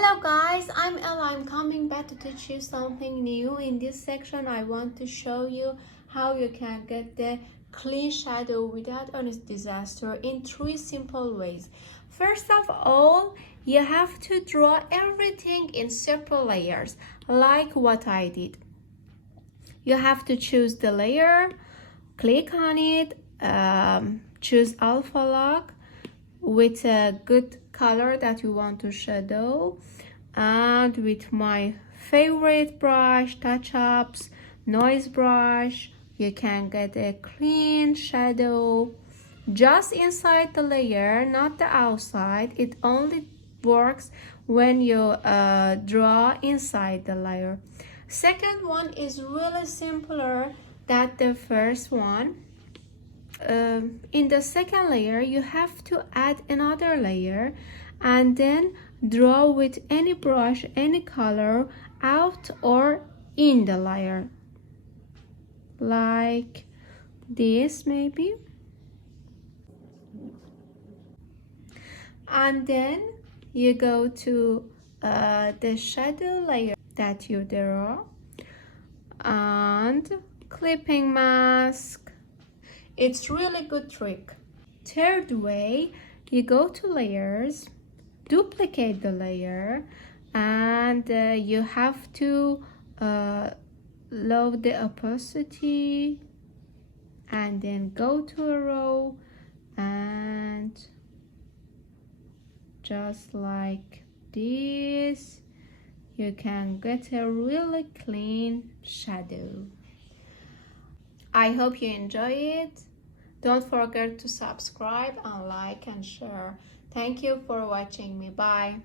Hello guys, I'm Ella. I'm coming back to teach you something new. In this section, I want to show you how you can get the clean shadow without any disaster in 3 simple ways. First of all, you have to draw everything in separate layers, like what I did. You have to choose the layer, click on it, choose alpha lock with a good color that you want to shadow, and with my favorite brush, touch ups noise brush, you can get a clean shadow just inside the layer, not the outside. It only works when you draw inside the layer. Second one is really simpler than the first one. In the second layer, you have to add another layer and then draw with any brush, any color, out or in the layer, like this maybe. And then you go to the shadow layer that you draw and clipping mask. It's really good trick. Third way, you go to layers, duplicate the layer, and you have to load the opacity and then go to a row, and just like this you can get a really clean shadow. I hope you enjoy it. Don't forget to subscribe and like and share. Thank you for watching me. Bye.